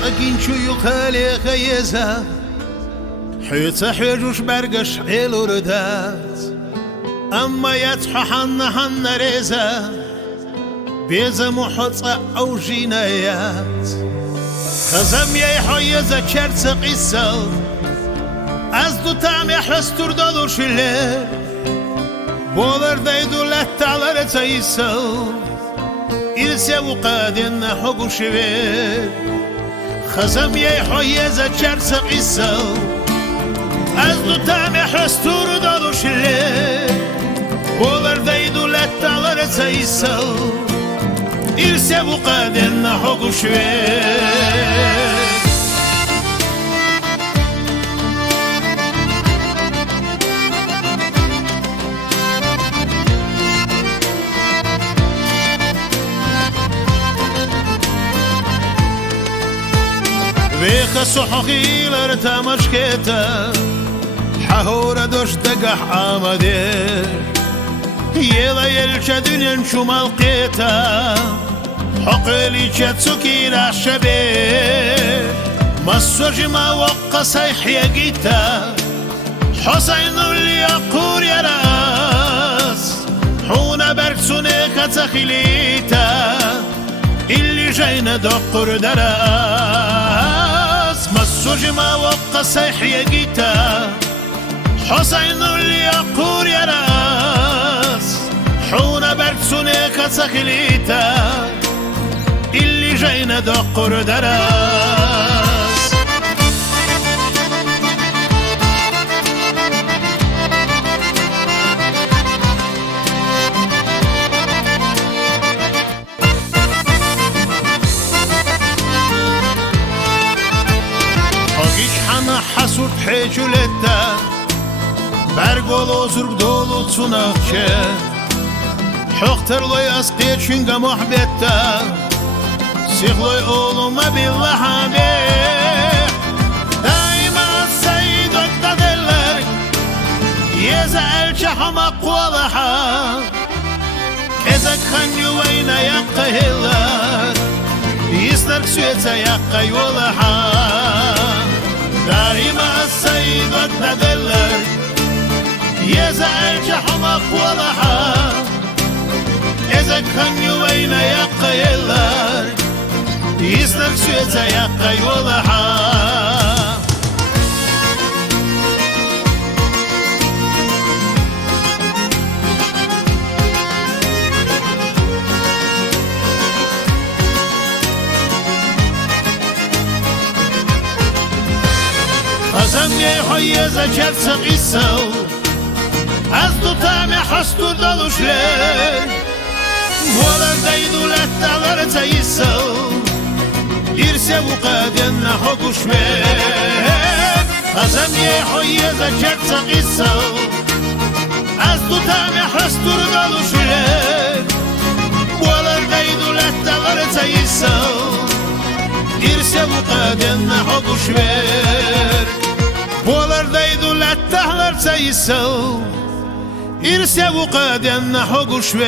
أكينشو يخالي خيزا حيث حيجوش برقش حيلو ردات أما يتحو حن ريزا بيزا محطة أو جينايات خزم يحيزا كرت قصة أزدو تعمي حستور دادو شلي بولر دايدو لتعلر تايسو إلسي وقادن حقو شبير خزم يحيزا كرت قصة أزدو تعمي حستور دادو شلي بولر دايدو لتعلر تايسو إلسي وقادن حقو شبير بيخ صحوخي لرتا مشكتا حهورا دوش دقح آمدير يلا يلشا دنيا نشو ملقيتا حقلي تشتسوكي راشبير مصوج ما وقا سيح يقيتا حسين اللي يقور يا راس حونا برسونيكا تخليتا اللي جاينا دقر دراس مصوج ما وقا سيح يقيتا حسين اللي يقور يا راس حونا برسونيكا تخليتا اللي جاينا دقر دراس حقيش حنا حسود حيجو لتا برقولو زرق دولو تسوناخشة حقتر لو يسقيت شنقا محبتا سيخلوي أولوما بالله حبيب دايما السيد وقتدلر يزعل شحمق وضحا كزك خنيو وين يقهلر يسلك سويتا يقي وضحا دايما السيد وقتدلر يزعل شحمق وضحا كزك خنيو وين يقهلر يسلك سويتا يقي وضحا خزم يحيزا كرت قصة أزدو تعمي حستو دالوش لي ولا دايدو لتعلر تايسو إرسي وقادن حقوش بيك خزم يحيزا كرت قصة أزدو تعمي حستو دالوش لي ولا دايدو لتعلر تايسو إرسي وقادن حقوش بيك ولا دايدو لتعلر تايسو إرسي وقادن حقوش بيك